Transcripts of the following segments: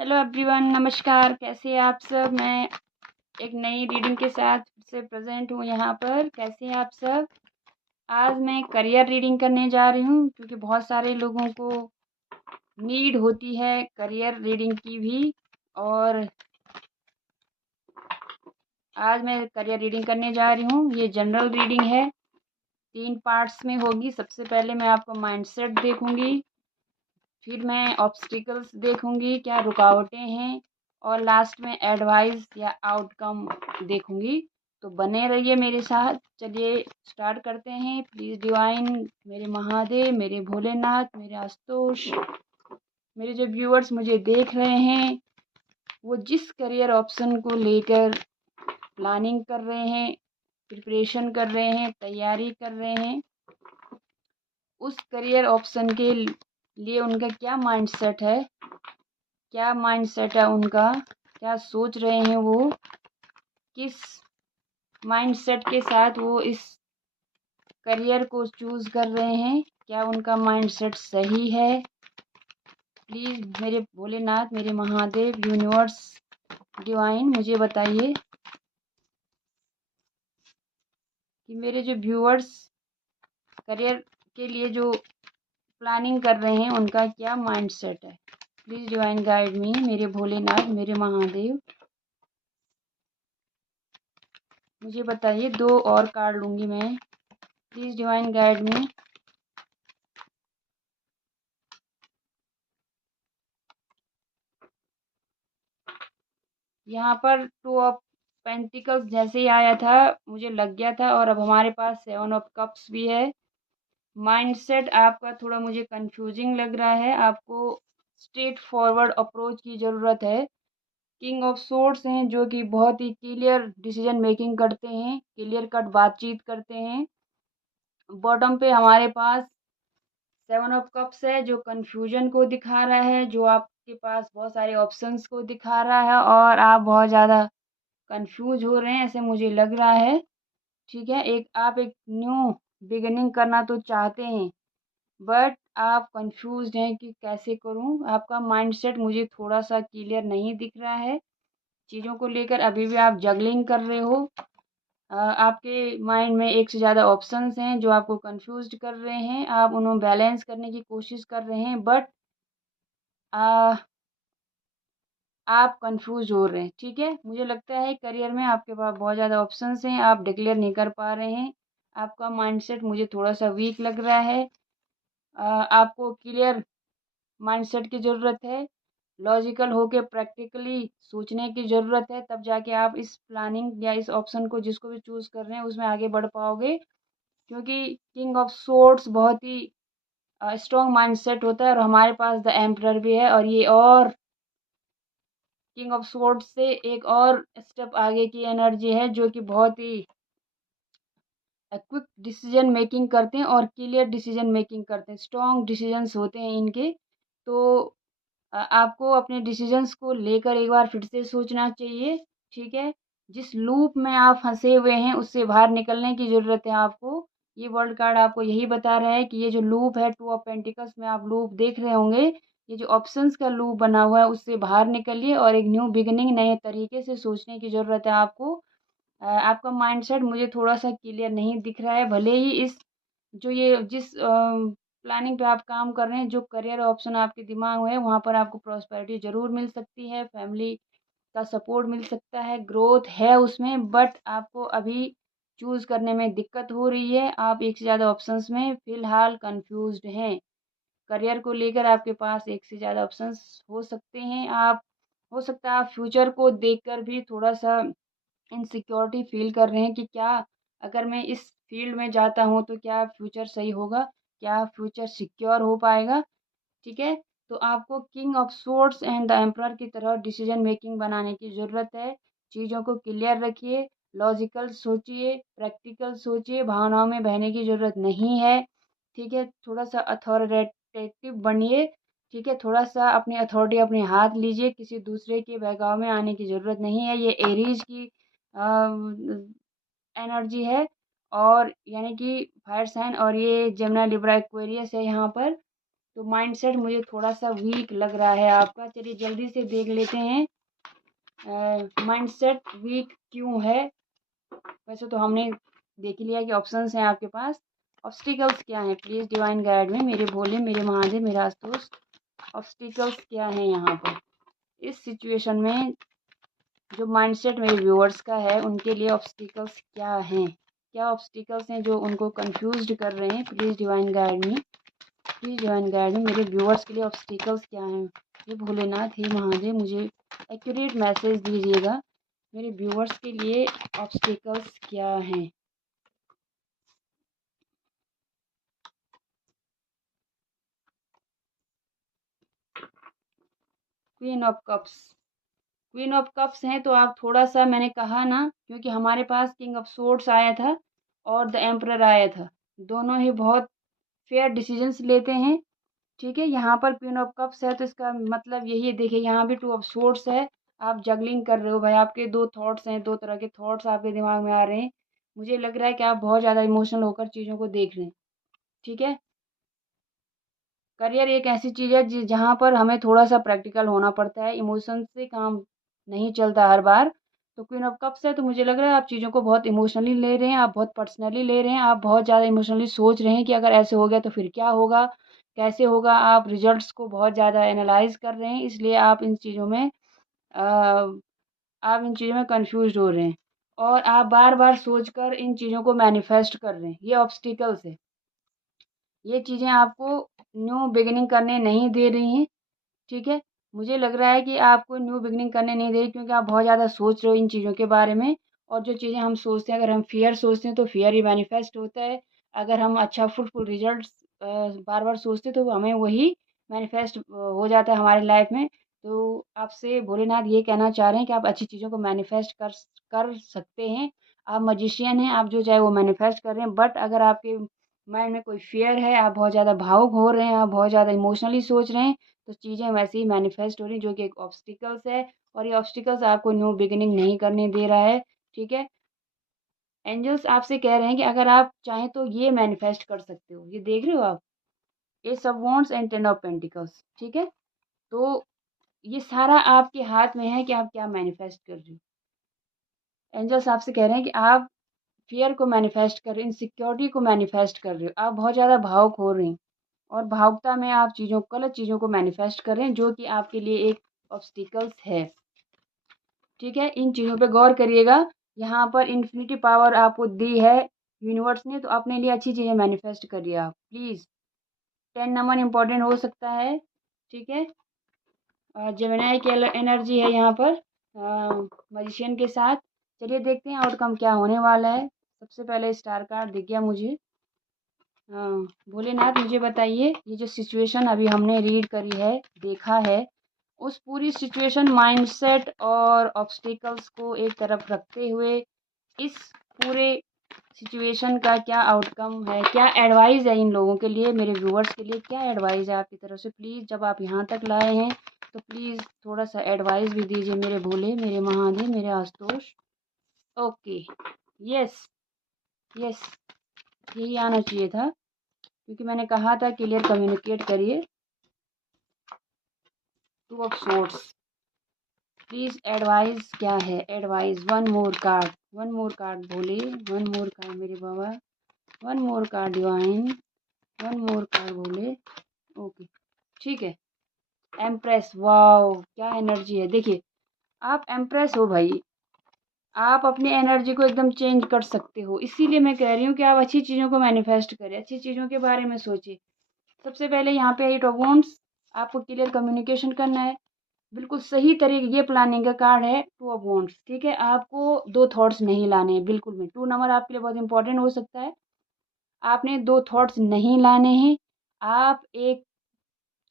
Hello everyone, नमस्कार। कैसे हैं आप सब। मैं एक नई रीडिंग के साथ फिर से प्रेजेंट हूँ यहाँ पर। कैसे हैं आप सब। आज मैं करियर रीडिंग करने जा रही हूँ क्योंकि बहुत सारे लोगों को नीड होती है करियर रीडिंग की भी। और आज मैं करियर रीडिंग करने जा रही हूँ। ये जनरल रीडिंग है, 3 पार्ट्स में होगी। सबसे पहले मैं आपको माइंडसेट देखूंगी, फिर मैं ऑब्स्टिकल्स देखूंगी, क्या रुकावटें हैं, और लास्ट में एडवाइस या आउटकम देखूंगी। तो बने रहिए मेरे साथ। चलिए स्टार्ट करते हैं। प्लीज़ डिवाइन, मेरे महादेव, मेरे भोलेनाथ, मेरे आशुतोष, मेरे जो व्यूअर्स मुझे देख रहे हैं, वो जिस करियर ऑप्शन को लेकर प्लानिंग कर रहे हैं, प्रिपरेशन कर रहे हैं, तैयारी कर रहे हैं, उस करियर ऑप्शन के लिए उनका क्या माइंडसेट है, क्या माइंडसेट है उनका, क्या सोच रहे हैं वो, किस माइंडसेट के साथ वो इस करियर को चूज़ कर रहे हैं, क्या उनका माइंडसेट सही है। प्लीज़ मेरे भोलेनाथ, मेरे महादेव, यूनिवर्स, डिवाइन, मुझे बताइए कि मेरे जो व्यूअर्स करियर के लिए जो प्लानिंग कर रहे हैं उनका क्या माइंडसेट है। प्लीज़ डिवाइन गाइड मी, मेरे भोलेनाथ, मेरे महादेव, मुझे बताइए। 2 और कार्ड लूँगी मैं। Please divine guide me. यहाँ पर 2 ऑफ पेंटिकल्स जैसे ही आया था मुझे लग गया था, और अब हमारे पास 7 ऑफ कप्स भी है। माइंडसेट आपका थोड़ा मुझे कंफ्यूजिंग लग रहा है। आपको स्ट्रेट फॉरवर्ड अप्रोच की ज़रूरत है। किंग ऑफ सोर्ड्स हैं जो कि बहुत ही क्लियर डिसीजन मेकिंग करते हैं, क्लियर कट बातचीत करते हैं। बॉटम पे हमारे पास 7 ऑफ कप्स है जो कन्फ्यूजन को दिखा रहा है, जो आपके पास बहुत सारे ऑप्शंस को दिखा रहा है और आप बहुत ज़्यादा कंफ्यूज हो रहे हैं, ऐसे मुझे लग रहा है। ठीक है, आप एक न्यू बिगिनिंग करना तो चाहते हैं, बट आप कंफ्यूज हैं कि कैसे करूं। आपका माइंडसेट मुझे थोड़ा सा क्लियर नहीं दिख रहा है। चीज़ों को लेकर अभी भी आप जगलिंग कर रहे हो। आपके माइंड में एक से ज़्यादा ऑप्शंस हैं जो आपको कंफ्यूज कर रहे हैं। आप उन्हें बैलेंस करने की कोशिश कर रहे हैं, बट आप कंफ्यूज हो रहे हैं। ठीक है, मुझे लगता है करियर में आपके पास बहुत ज़्यादा ऑप्शंस हैं, आप डिक्लेयर नहीं कर पा रहे हैं। आपका माइंडसेट मुझे थोड़ा सा वीक लग रहा है। आपको क्लियर माइंडसेट की ज़रूरत है। लॉजिकल होके प्रैक्टिकली सोचने की ज़रूरत है, तब जाके आप इस प्लानिंग या इस ऑप्शन को जिसको भी चूज़ कर रहे हैं उसमें आगे बढ़ पाओगे। क्योंकि किंग ऑफ सोर्ड्स बहुत ही स्ट्रॉन्ग माइंडसेट होता है, और हमारे पास द एम्परर भी है, और ये और किंग ऑफ स्वॉर्ड्स से एक और स्टेप आगे की एनर्जी है जो कि बहुत ही क्विक डिसीजन मेकिंग करते हैं और क्लियर डिसीजन मेकिंग करते हैं। स्ट्रॉन्ग डिसीजंस होते हैं इनके। तो आपको अपने डिसीजंस को लेकर एक बार फिर से सोचना चाहिए। ठीक है, जिस लूप में आप फंसे हुए हैं उससे बाहर निकलने की ज़रूरत है आपको। ये वर्ल्ड कार्ड आपको यही बता रहा है कि ये जो लूप है, 2 ऑफ पेंटिकल्स में आप लूप देख रहे होंगे, ये जो ऑप्शंस का लूप बना हुआ है उससे बाहर निकलिए और एक न्यू बिगिनिंग, नए तरीके से सोचने की ज़रूरत है आपको। आपका माइंडसेट मुझे थोड़ा-सा क्लियर नहीं दिख रहा है। भले ही इस जो ये जिस प्लानिंग पे आप काम कर रहे हैं, जो करियर ऑप्शन आपके दिमाग में है, वहाँ पर आपको प्रॉस्पेरिटी ज़रूर मिल सकती है, फैमिली का सपोर्ट मिल सकता है, ग्रोथ है उसमें, बट आपको अभी चूज़ करने में दिक्कत हो रही है। आप एक से ज़्यादा ऑप्शंस में फ़िलहाल कन्फ्यूज़्ड हैं। करियर को लेकर आपके पास एक से ज़्यादा ऑप्शंस हो सकते हैं। आप हो सकता है आप फ्यूचर को देखकर भी थोड़ा-सा इनसिक्योरिटी फ़ील कर रहे हैं कि क्या अगर मैं इस फ़ील्ड में जाता हूँ तो क्या फ्यूचर सही होगा? क्या फ्यूचर सिक्योर हो पाएगा? ठीक है? तो आपको king of swords and the emperor की तरह डिसीजन मेकिंग बनाने की ज़रूरत है। चीज़ों को क्लियर रखिए, लॉजिकल सोचिए, प्रैक्टिकल सोचिए, भावनाओं में बहने की ज़रूरत नहीं है। ठीक है? थोड़ा-सा अथॉरिटेटिव बनिए। ठीक है? थोड़ा-सा अपनी अथॉरिटी अपने हाथ लीजिए, किसी दूसरे के बहकावे में आने की ज़रूरत नहीं है। ये एरीज़ की एनर्जी है, और यानी कि फायर साइन, और ये जेमिनी, लिब्रा, एक्वेरियस है यहाँ पर। तो माइंडसेट मुझे थोड़ा सा वीक लग रहा है आपका। चलिए जल्दी से देख लेते हैं माइंडसेट वीक क्यों है। वैसे तो हमने देख ही लिया कि ऑप्शंस हैं आपके पास। ऑब्स्टिकल्स क्या हैं? प्लीज़ डिवाइन गाइड में, मेरे भोले, मेरे महादेव, मेरा आशुतोष। ऑब्स्टिकल्स क्या हैं यहाँ पर इस सिचुएशन में? जो माइंडसेट मेरे व्यूअर्स का है उनके लिए ऑब्स्टिकल्स क्या हैं? क्या ऑब्स्टिकल्स हैं जो उनको कंफ्यूज्ड कर रहे हैं? प्लीज़ डिवाइन गाइड में, प्लीज़ डिवाइन गाइड में, मेरे व्यूअर्स के लिए ऑब्स्टिकल्स क्या हैं? ये भोलेनाथ, हे महादेव, मुझे एक्यूरेट मैसेज दीजिएगा। मेरे व्यूअर्स के लिए ऑब्स्टिकल्स क्या हैं? Queen of cups, queen of cups हैं तो आप थोड़ा सा, मैंने कहा ना, क्योंकि हमारे पास किंग ऑफ सोर्ड्स आया था और द एम्परर आया था, दोनों ही बहुत फेयर डिसीजंस लेते हैं। ठीक है, यहाँ पर क्वीन ऑफ कप्स है तो इसका मतलब यही है। देखिए यहाँ भी टू ऑफ सोर्ड्स है। आप जगलिंग कर रहे हो भाई, आपके दो थॉट्स हैं, दो तरह के थॉट्स आपके दिमाग में आ रहे हैं। मुझे लग रहा है कि आप बहुत ज़्यादा इमोशनल होकर चीज़ों को देख रहे हैं। ठीक है, करियर एक ऐसी चीज़ है जहाँ पर हमें थोड़ा सा प्रैक्टिकल होना पड़ता है, इमोशन से काम नहीं चलता हर बार। तो क्वीन ऑफ कप्स है तो मुझे लग रहा है आप चीज़ों को बहुत इमोशनली ले रहे हैं, आप बहुत पर्सनली ले रहे हैं, आप बहुत ज़्यादा इमोशनली सोच रहे हैं कि अगर ऐसे हो गया तो फिर क्या होगा, कैसे होगा। आप रिजल्ट्स को बहुत ज़्यादा एनालाइज कर रहे हैं, इसलिए आप इन चीज़ों में कंफ्यूज हो रहे हैं और आप बार बार सोचकर इन चीज़ों को मैनिफेस्ट कर रहे हैं। ये ऑब्स्टिकल्स है, ये चीज़ें आपको न्यू बिगिनिंग करने नहीं दे रही हैं। ठीक है, मुझे लग रहा है कि आपको न्यू बिगिनिंग करने नहीं दे रही, क्योंकि आप बहुत ज़्यादा सोच रहे हो इन चीज़ों के बारे में। और जो चीज़ें हम सोचते हैं, अगर हम फियर सोचते हैं तो फियर ही मैनिफेस्ट होता है। अगर हम अच्छा फ्रूटफुल रिजल्ट्स बार बार सोचते हैं तो हमें वही मैनिफेस्ट हो जाता है हमारी लाइफ में। तो आपसे भोलेनाथ ये कहना चाह रहे हैं कि आप अच्छी चीज़ों को मैनिफेस्ट कर सकते हैं। आप मजिशियन हैं, आप जो चाहे वो मैनिफेस्ट कर रहे हैं। बट अगर आपके माइंड में कोई फियर है, आप बहुत ज़्यादा भावुक हो रहे हैं, आप बहुत ज़्यादा इमोशनली सोच रहे हैं, तो चीज़ें वैसे ही मैनिफेस्ट हो रही, जो कि एक ऑब्स्टिकल्स है। और ये ऑब्स्टिकल्स आपको न्यू बिगिनिंग नहीं करने दे रहा है। ठीक है, एंजल्स आपसे कह रहे हैं कि अगर आप चाहें तो ये मैनिफेस्ट कर सकते हो। ये देख रहे हो आप, S of wands and ten of pentacles. ठीक है, तो ये सारा आपके हाथ में है कि आप क्या मैनिफेस्ट कर रहे हो। एंजल्स आपसे कह रहे हैं कि आप फियर को मैनिफेस्ट कर रहे हो, इनसिक्योरिटी को मैनिफेस्ट कर रहे हो, आप बहुत ज़्यादा भावुक हो रहे हैं और भावुकता में आप गलत चीज़ों को मैनिफेस्ट कर रहे हैं, जो कि आपके लिए एक ऑब्स्टिकल्स है। ठीक है, इन चीज़ों पे गौर करिएगा। यहाँ पर इन्फिनिटी पावर आपको दी है यूनिवर्स ने, तो अपने लिए अच्छी चीज़ें मैनिफेस्ट करिए आप प्लीज़। 10 नंबर इम्पोर्टेंट हो सकता है। ठीक है, जेमिनी की एनर्जी है यहाँ पर मजिशियन के साथ। चलिए देखते हैं आउटकम क्या होने वाला है। सबसे पहले स्टार कार्ड दिख गया मुझे। हाँ, भोलेनाथ मुझे बताइए, ये जो सिचुएशन अभी हमने रीड करी है, देखा है, उस पूरी सिचुएशन, माइंडसेट और ऑब्स्टिकल्स को एक तरफ रखते हुए इस पूरे सिचुएशन का क्या आउटकम है, क्या एडवाइस है इन लोगों के लिए, मेरे व्यूअर्स के लिए क्या एडवाइस है आपकी तरफ से? प्लीज़, जब आप यहाँ तक लाए हैं तो प्लीज़ थोड़ा सा एडवाइस भी दीजिए मेरे भोले, मेरे महादेव, मेरे आशुतोष। ओके, यस, यस, यही आना चाहिए था, क्योंकि मैंने कहा था क्लियर कम्युनिकेट करिए। Two of swords, please advice क्या है? Advice, one more card, one more card Bhole, one more card मेरे बाबा, one more card divine, one more card Bhole. Okay, ठीक है। एम्प्रेस, वाओ क्या एनर्जी है। देखिए आप एम्प्रेस हो भाई, आप अपनी एनर्जी को एकदम चेंज कर सकते हो। इसीलिए मैं कह रही हूँ कि आप अच्छी चीज़ों को मैनिफेस्ट करें, अच्छी चीज़ों के बारे में सोचिए। सबसे पहले यहाँ पे एट ऑफ वॉन्ड्स, आपको क्लियर कम्युनिकेशन करना है। बिल्कुल सही तरीके, ये प्लानिंग का कार्ड है टू ऑफ वॉन्ड्स। ठीक है, आपको दो थॉट्स नहीं लाने हैं बिल्कुल भी। टू नंबर आपके लिए बहुत इंपॉर्टेंट हो सकता है। आपने दो थॉट्स नहीं लाने हैं। आप एक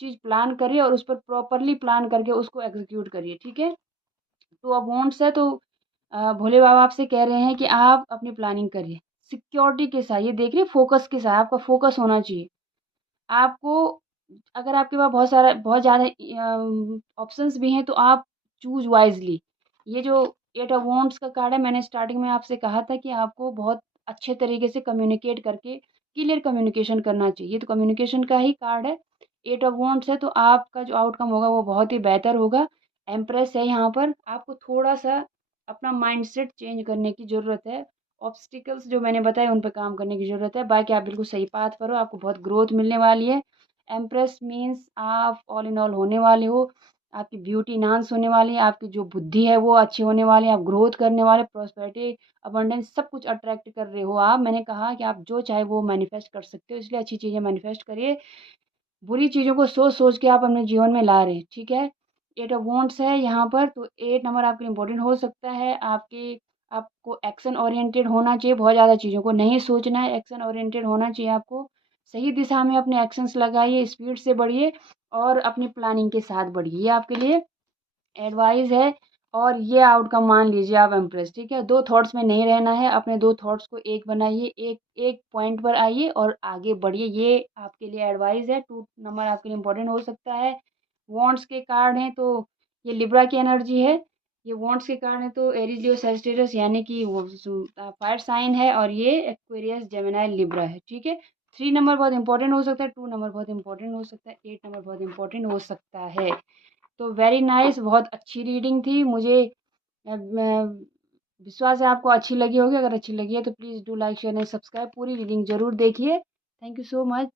चीज़ प्लान करिए और उस पर प्रॉपरली प्लान करके उसको एग्जीक्यूट करिए। ठीक है, टू ऑफ वॉन्ड्स है तो भोले बाबा आपसे कह रहे हैं कि आप अपनी प्लानिंग करिए सिक्योरिटी के साथ। ये देख रहे फोकस के साथ, आपका फोकस होना चाहिए। आपको, अगर आपके पास बहुत ज़्यादा ऑप्शंस भी हैं तो आप चूज़ वाइज़ली। ये जो एट ऑफ वॉन्ड्स का कार्ड है, मैंने स्टार्टिंग में आपसे कहा था कि आपको बहुत अच्छे तरीके से कम्युनिकेट करके क्लियर कम्युनिकेशन करना चाहिए, तो कम्युनिकेशन का ही कार्ड है। 8 ऑफ वॉन्ड्स है, तो आपका जो आउटकम होगा वो बहुत ही बेहतर होगा। एम्प्रेस है यहाँ पर, आपको थोड़ा-सा अपना माइंडसेट चेंज करने की ज़रूरत है। ऑब्स्टिकल्स जो मैंने बताए उन पे काम करने की ज़रूरत है, बाकी आप बिल्कुल सही पाथ पर हो, आपको बहुत ग्रोथ मिलने वाली है। एम्प्रेस मीन्स आप ऑल इन ऑल होने वाले हो, आपकी ब्यूटी एनहांस होने वाली है, आपकी जो बुद्धि है वो अच्छी होने वाली है, आप ग्रोथ करने वाले, प्रॉस्पेरिटी, अबंडेंस सब कुछ अट्रैक्ट कर रहे हो आप। मैंने कहा कि आप जो चाहे वो मैनिफेस्ट कर सकते हो, इसलिए अच्छी चीज़ें मैनिफेस्ट करिए। बुरी चीज़ों को सोच-सोच के आप अपने जीवन में ला रहे हैं, ठीक है? 8 ऑफ वांड्स है यहाँ पर, तो 8 नंबर आपके लिए इम्पोर्टेंट हो सकता है। आपको एक्शन ओरिएंटेड होना चाहिए, बहुत ज़्यादा चीज़ों को नहीं सोचना है, एक्शन ओरिएंटेड होना चाहिए आपको। सही दिशा में अपने एक्शंस लगाइए, स्पीड से बढ़िए और अपनी प्लानिंग के साथ बढ़िए। ये आपके लिए एडवाइस है और ये आउटकम मान लीजिए आप इम्प्रेस, ठीक है? 2 थॉट्स में नहीं रहना है, अपने 2 थॉट्स को एक बनाइए, एक एक पॉइंट पर आइए और आगे बढ़िए। ये आपके लिए एडवाइस है। 2 नंबर आपके लिए इम्पोर्टेंट हो सकता है। वॉन्ड्स के कार्ड हैं तो ये लिब्रा की एनर्जी है। ये वॉन्ड्स के कार्ड हैं तो एरीज, लियो, सजिटेरियस यानी कि वो फायर साइन है और ये एक्वेरियस, जेमिनी, लिब्रा है, ठीक है? 3 नंबर बहुत इंपॉर्टेंट हो सकता है, 2 नंबर बहुत इंपॉर्टेंट हो सकता है, 8 नंबर बहुत इंपॉर्टेंट हो सकता है। तो वेरी नाइस, बहुत अच्छी रीडिंग थी। मुझे विश्वास है आपको अच्छी लगी होगी। अगर अच्छी लगी है तो please do like, share and subscribe. पूरी रीडिंग ज़रूर देखिए। Thank you so much.